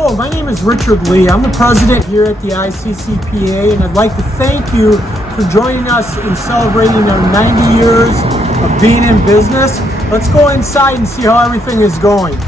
Hello, my name is Richard Lee. I'm the president here at the ICCPA, and I'd like to thank you for joining us in celebrating our 90 years of being in business. Let's go inside and see how everything is going.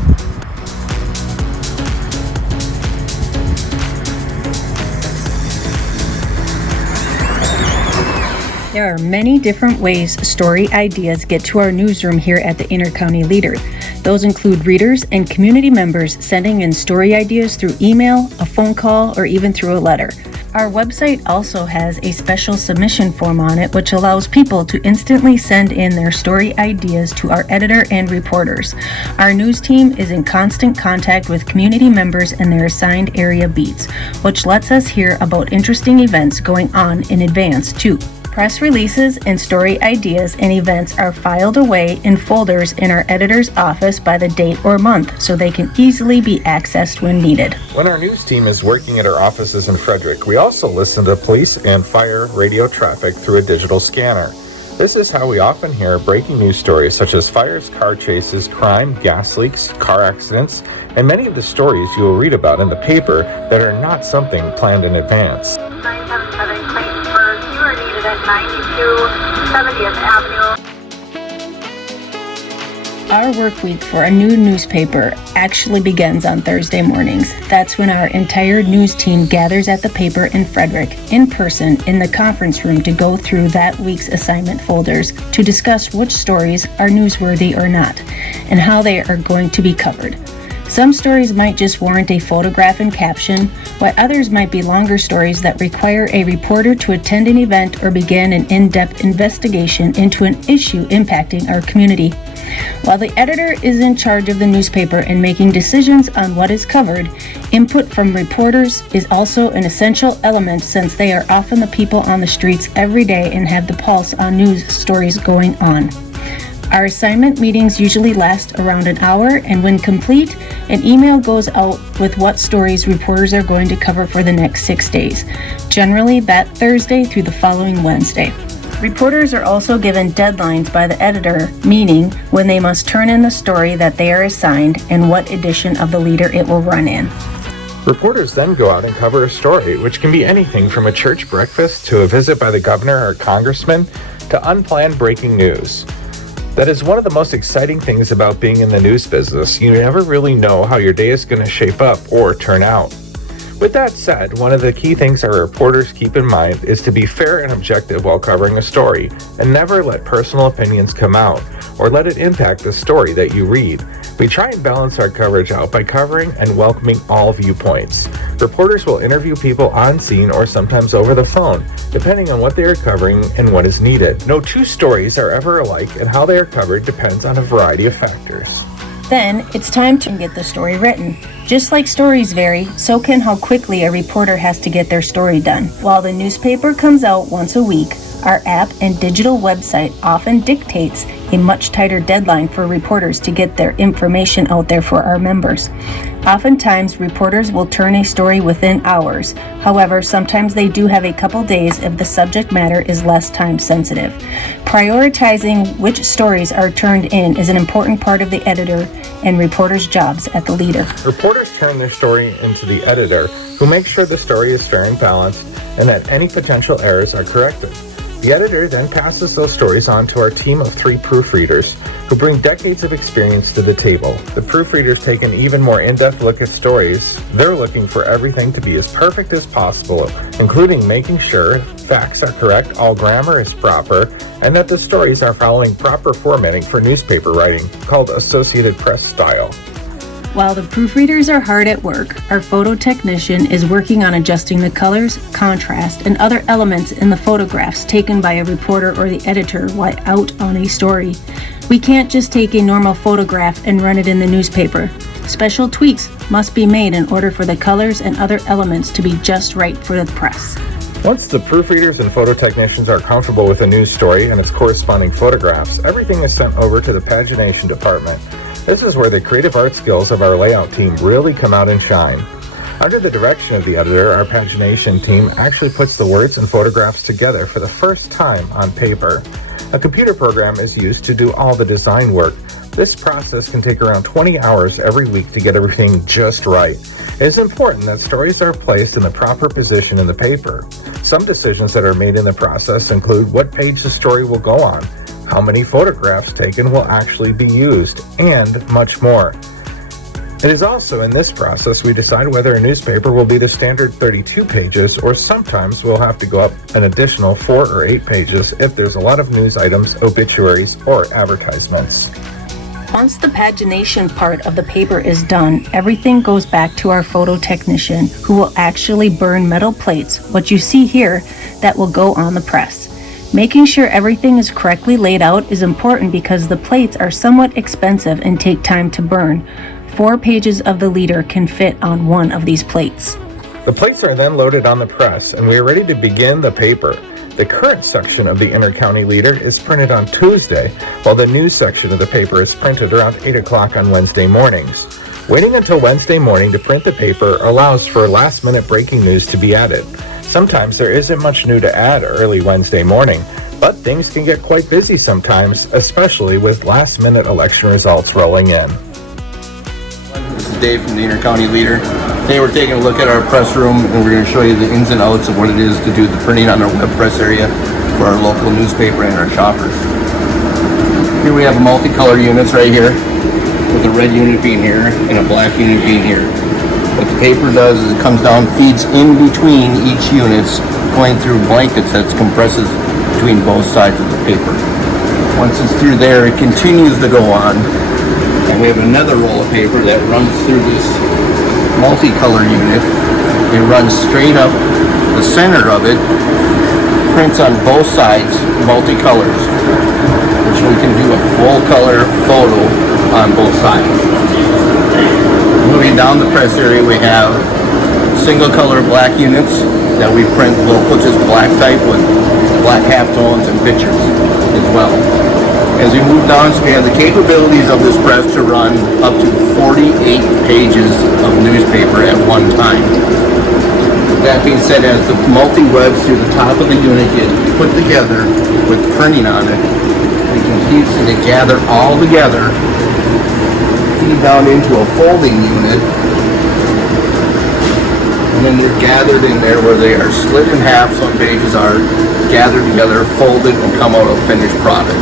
There are many different ways story ideas get to our newsroom here at the Intercounty Leader. Those include readers and community members sending in story ideas through email, a phone call, or even through a letter. Our website also has a special submission form on it, which allows people to instantly send in their story ideas to our editor and reporters. Our news team is in constant contact with community members and their assigned area beats, which lets us hear about interesting events going on in advance, too. Press releases and story ideas and events are filed away in folders in our editor's office by the date or month, so they can easily be accessed when needed. When our news team is working at our offices in Frederick, we also listen to police and fire radio traffic through a digital scanner. This is how we often hear breaking news stories such as fires, car chases, crime, gas leaks, car accidents, and many of the stories you will read about in the paper that are not something planned in advance. 977 claims for sewer needed at 92 70th Avenue. Our work week for a new newspaper actually begins on Thursday mornings. That's when our entire news team gathers at the paper in Frederick in person in the conference room to go through that week's assignment folders to discuss which stories are newsworthy or not and how they are going to be covered. Some stories might just warrant a photograph and caption, while others might be longer stories that require a reporter to attend an event or begin an in-depth investigation into an issue impacting our community. While the editor is in charge of the newspaper and making decisions on what is covered, input from reporters is also an essential element since they are often the people on the streets every day and have the pulse on news stories going on. Our assignment meetings usually last around an hour, and when complete, an email goes out with what stories reporters are going to cover for the next 6 days, generally that Thursday through the following Wednesday. Reporters are also given deadlines by the editor, meaning when they must turn in the story that they are assigned and what edition of the Leader it will run in. Reporters then go out and cover a story, which can be anything from a church breakfast to a visit by the governor or congressman to unplanned breaking news. That is one of the most exciting things about being in the news business. You never really know how your day is going to shape up or turn out. With that said, one of the key things our reporters keep in mind is to be fair and objective while covering a story, and never let personal opinions come out or let it impact the story that you read. We try and balance our coverage out by covering and welcoming all viewpoints. Reporters will interview people on scene or sometimes over the phone, depending on what they are covering and what is needed. No two stories are ever alike, and how they are covered depends on a variety of factors. Then, it's time to get the story written. Just like stories vary, so can how quickly a reporter has to get their story done. While the newspaper comes out once a week, our app and digital website often dictates a much tighter deadline for reporters to get their information out there for our members. Oftentimes, reporters will turn a story within hours. However, sometimes they do have a couple days if the subject matter is less time sensitive. Prioritizing which stories are turned in is an important part of the editor and reporters' jobs at the Leader. Reporters turn their story into the editor, who makes sure the story is fair and balanced and that any potential errors are corrected. The editor then passes those stories on to our team of 3 proofreaders who bring decades of experience to the table. The proofreaders take an even more in-depth look at stories. They're looking for everything to be as perfect as possible, including making sure facts are correct, all grammar is proper, and that the stories are following proper formatting for newspaper writing, called Associated Press style. While the proofreaders are hard at work, our photo technician is working on adjusting the colors, contrast, and other elements in the photographs taken by a reporter or the editor while out on a story. We can't just take a normal photograph and run it in the newspaper. Special tweaks must be made in order for the colors and other elements to be just right for the press. Once the proofreaders and photo technicians are comfortable with a news story and its corresponding photographs, everything is sent over to the pagination department. This is where the creative art skills of our layout team really come out and shine. Under the direction of the editor, our pagination team actually puts the words and photographs together for the first time on paper. A computer program is used to do all the design work. This process can take around 20 hours every week to get everything just right. It is important that stories are placed in the proper position in the paper. Some decisions that are made in the process include what page the story will go on, how many photographs taken will actually be used, and much more. It is also in this process we decide whether a newspaper will be the standard 32 pages, or sometimes we'll have to go up an additional 4 or 8 pages if there's a lot of news items, obituaries, or advertisements. Once the pagination part of the paper is done, everything goes back to our photo technician, who will actually burn metal plates, what you see here, that will go on the press. Making sure everything is correctly laid out is important because the plates are somewhat expensive and take time to burn. 4 pages of the leader can fit on one of these plates. The plates are then loaded on the press, and we are ready to begin the paper. The current section of the Intercounty Leader is printed on Tuesday, while the news section of the paper is printed around 8 o'clock on Wednesday mornings. Waiting until Wednesday morning to print the paper allows for last-minute breaking news to be added. Sometimes there isn't much new to add early Wednesday morning, but things can get quite busy sometimes, especially with last-minute election results rolling in. This is Dave from the Intercounty Leader. Today we're taking a look at our press room, and we're going to show you the ins and outs of what it is to do the printing on our web press area for our local newspaper and our shoppers. Here we have multicolor units right here, with a red unit being here and a black unit being here. What the paper does is it comes down, feeds in between each units, going through blankets that compresses between both sides of the paper. Once it's through there, it continues to go on. And we have another roll of paper that runs through this multicolor unit. It runs straight up the center of it, prints on both sides, multicolors, which we can do a full color photo on both sides. Moving down the press area, we have single color black units that we print. We'll put just black type with black halftones and pictures as well. As we move down, so we have the capabilities of this press to run up to 48 pages of newspaper at one time. That being said, as the multi-webs through the top of the unit get put together with printing on it, we can keep so they gather all together, feed down into a folding unit, and then they're gathered in there where they are split in half. Some pages are gathered together, folded, and come out a finished product.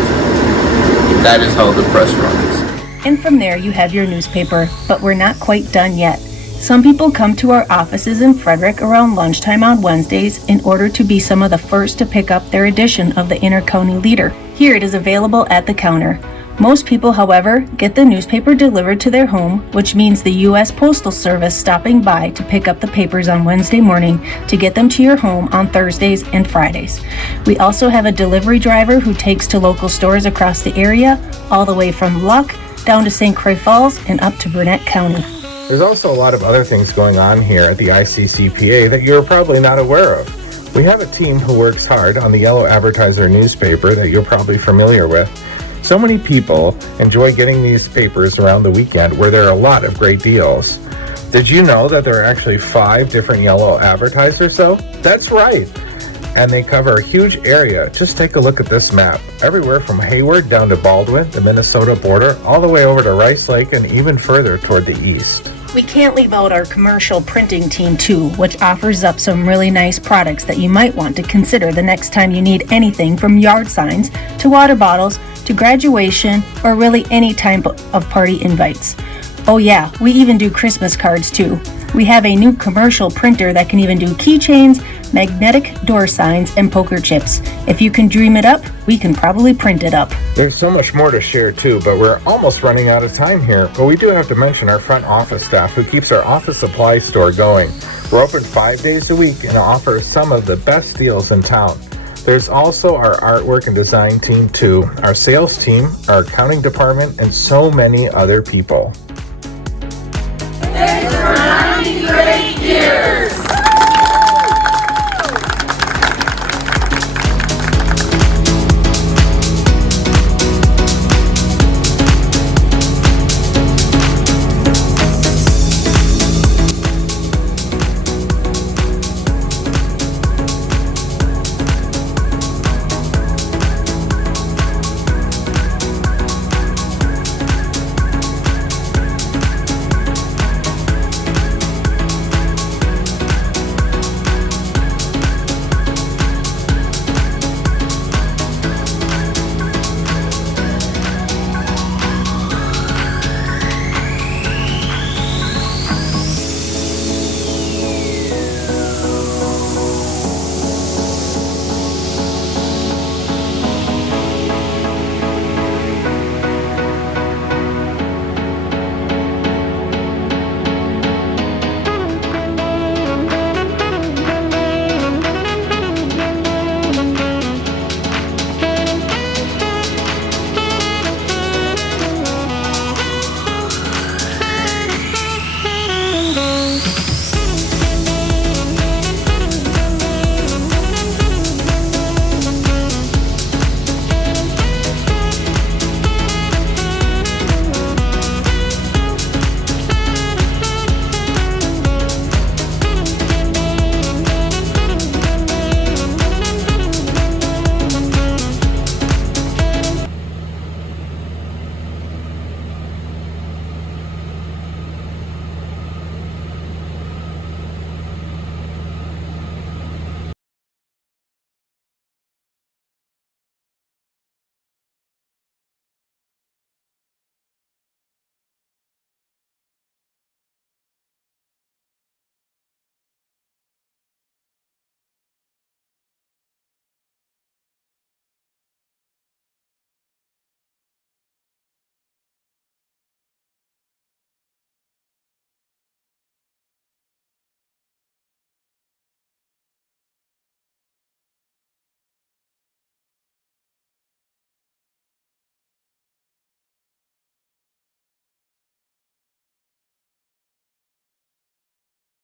That is how the press runs. And from there you have your newspaper, but we're not quite done yet. Some people come to our offices in Frederick around lunchtime on Wednesdays in order to be some of the first to pick up their edition of the Intercounty Leader. Here it is available at the counter. Most people, however, get the newspaper delivered to their home, which means the U.S. Postal Service stopping by to pick up the papers on Wednesday morning to get them to your home on Thursdays and Fridays. We also have a delivery driver who takes to local stores across the area, all the way from Luck down to St. Croix Falls and up to Burnett County. There's also a lot of other things going on here at the ICCPA that you're probably not aware of. We have a team who works hard on the Yellow Advertiser newspaper that you're probably familiar with. So many people enjoy getting these papers around the weekend where there are a lot of great deals. Did you know that there are actually 5 different Yellow Advertisers though? That's right! And they cover a huge area. Just take a look at this map. Everywhere from Hayward down to Baldwin, the Minnesota border, all the way over to Rice Lake and even further toward the east. We can't leave out our commercial printing team too, which offers up some really nice products that you might want to consider the next time you need anything from yard signs to water bottles to graduation or really any type of party invites. Oh yeah, we even do Christmas cards too. We have a new commercial printer that can even do keychains, magnetic door signs, and poker chips. If you can dream it up, we can probably print it up. There's so much more to share too, but we're almost running out of time here. But we do have to mention our front office staff who keeps our office supply store going. We're open 5 days a week and offer some of the best deals in town. There's also our artwork and design team too, our sales team, our accounting department, and so many other people.